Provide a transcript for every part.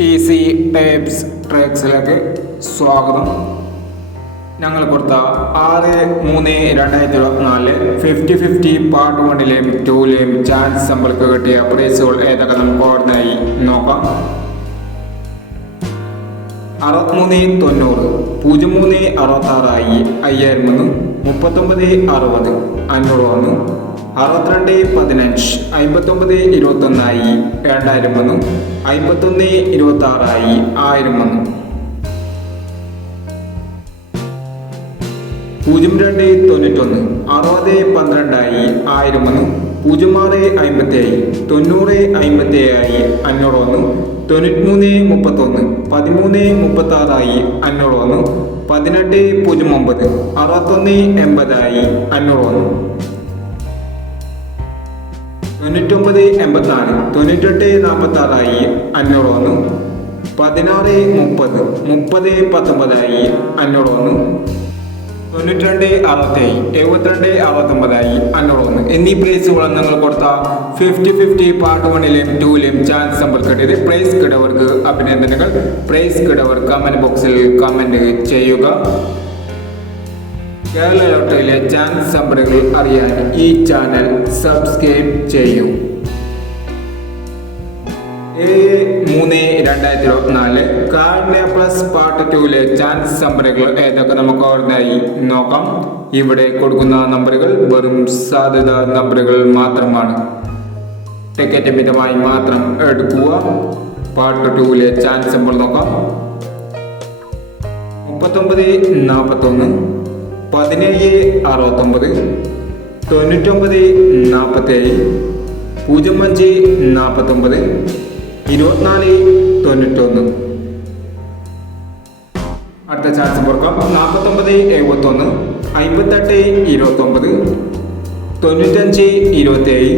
Easy types ട്രാക്സിലേക്ക് സ്വാഗതം. ഞങ്ങൾ കൊടുത്ത 6/3/2024 50-50 പാർട്ട് 1ലെയും 2ലെയും ചാൻസ് നമ്മൾക്ക് കിട്ടിയ പ്രൈസുകൾ ഏതൊക്കെ നമുക്ക് ഓർമ്മയായി നോക്കാം. 6390 0366 5001 3960 501 6215 5921 2001 5126 1001 0291 6012 1001 0657 90 57 501 9331 1336 501 1809 6180 501 9984 9846 501 1630 3019 501 9267 7269 501 എന്നീ പ്രൈസുകൾ നിങ്ങൾ കൊടുത്ത 50-50 പാർട്ട് 1ലെയും 2ലെയും ചാൻസ് നമ്മൾക്ക് കിട്ടിയത്. പ്രൈസ് കിടവർക്ക് അഭിനന്ദനങ്ങൾ. പ്രൈസ് കിടവർ കമന്റ് ബോക്സിൽ കമന്റ് ചെയ്യുക. കേരള ലോട്ടറിയിലെ ചാൻസ് നമ്പറുകൾ അറിയാൻ ഈ ചാനൽ സബ്സ്ക്രൈബ് ചെയ്യൂ. 7/3/2024 കാർഡിയ പ്ലസ് പാർട്ട് 2ലെ ചാൻസ് നമ്പറുകൾ ഏതൊക്കെ നമുക്ക് ഓർമ്മയായി നോക്കാം. ഇവിടെ കൊടുക്കുന്ന നമ്പറുകൾ വെറും സാധ്യത നമ്പറുകൾ മാത്രമാണ്. ടിക്കറ്റ് മിതമായി മാത്രം എടുക്കുക. പാർട്ട് 2ലെ ചാൻസ് നമ്പർ നോക്കാം. 3941 1769 9947 0549 2491. അടുത്ത ചാൻസ് കൊടുക്കാം. 4971 5829 9527 6529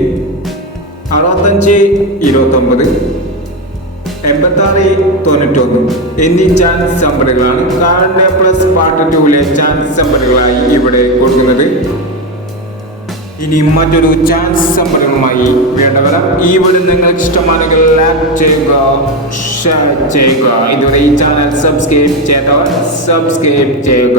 8691 എന്നീ ചാൻസ് നമ്പറുകളാണ് കാർഡ് പ്ലസ് പാർട്ട് 2ലെ ചാൻസ് നമ്പറുകളായി ഇവിടെ കൊടുക്കുന്നത്. ഇനി മറ്റൊരു ചാൻസ് നമ്പറുകളുമായി വേണ്ടവരാം. ഈ വീഡിയോ നിങ്ങൾക്ക് ഇഷ്ടമാണെങ്കിൽ ലൈക്ക് ചെയ്യുക, ഷെയർ ചെയ്യുക. ഇതുവരെ ഈ ചാനൽ സബ്സ്ക്രൈബ് ചെയ്യാത്തവർ സബ്സ്ക്രൈബ് ചെയ്യുക.